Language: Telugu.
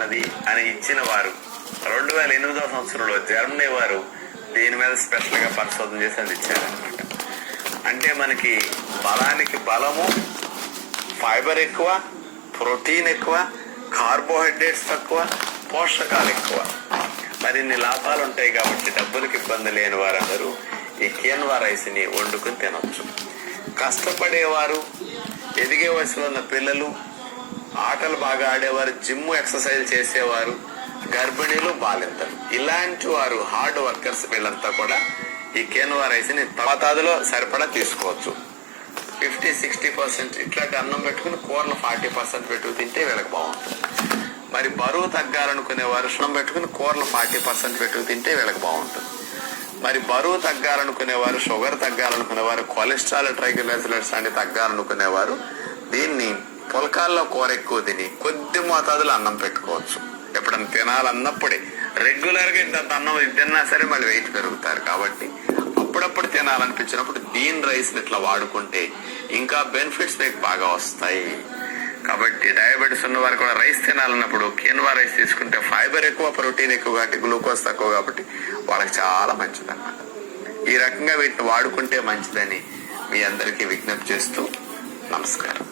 పనిచేస్తున్నది అని ఇచ్చిన వారు. రెండు వేల ఎనిమిదవ సంవత్సరంలో జర్మనీ వారు దీని మీద స్పెషల్గా పరిశోధన చేసి అది ఇచ్చారనమాట అంటే మనకి బలానికి బలము ఫైబర్ ఎక్కువ ప్రోటీన్ ఎక్కువ కార్బోహైడ్రేట్స్ తక్కువ పోషకాలు ఎక్కువ. మరిన్ని లాభాలు ఉంటాయి కాబట్టి డబ్బులకు ఇబ్బంది లేని వారందరూ ఈ కేన్వా రైస్ని వండుకుని తినవచ్చు కష్టపడేవారు ఎదిగే వయసులో ఉన్న పిల్లలు ఆటలు బాగా ఆడేవారు జిమ్ ఎక్సర్సైజ్ చేసేవారు గర్భిణీలు బాలింతలు. ఇలాంటి వారు హార్డ్ వర్కర్స్ వీళ్ళంతా కూడా ఈ కేన్వా రైస్ తమతాదులో సరిపడా తీసుకోవచ్చు. ఫిఫ్టీ సిక్స్టీ పర్సెంట్ ఇట్లాంటి అన్నం పెట్టుకుని కూరలు ఫార్టీ పర్సెంట్ పెట్టుకు తింటే వీళ్ళకి బాగుంటుంది. మరి బరువు తగ్గాలనుకునే వారు అన్నం పెట్టుకుని కూరలు ఫార్టీ పర్సెంట్ పెట్టుకు తింటే వీళ్ళకి బాగుంటుంది. మరి బరువు తగ్గాలనుకునేవారు షుగర్ తగ్గాలనుకునేవారు కొలెస్ట్రాల్ ట్రైగ్లిసరైడ్స్ అని తగ్గాలనుకునేవారు దీన్ని పొలకాల్లో కూర ఎక్కువ తిని కొద్ది మోతాదులో అన్నం పెట్టుకోవచ్చు. ఎప్పుడన్నా తినాలన్నప్పుడే. రెగ్యులర్గా ఇంత అన్నం తిన్నా సరే మళ్ళీ వెయిట్ పెరుగుతారు కాబట్టి అప్పుడప్పుడు తినాలనిపించినప్పుడు దీని రైస్ని ఇట్లా వాడుకుంటే ఇంకా బెనిఫిట్స్ మీకు బాగా వస్తాయి. కాబట్టి డయాబెటీస్ ఉన్న వారు కూడా రైస్ తినాలన్నప్పుడు కిన్వా రైస్ తీసుకుంటే ఫైబర్ ఎక్కువ ప్రోటీన్ ఎక్కువ కాబట్టి గ్లూకోజ్ తక్కువ కాబట్టి వాళ్ళకి చాలా మంచిది అన్నమాట ఈ రకంగా వీటిని వాడుకుంటే మంచిదని మీ అందరికీ విజ్ఞప్తి చేస్తూ నమస్కారం.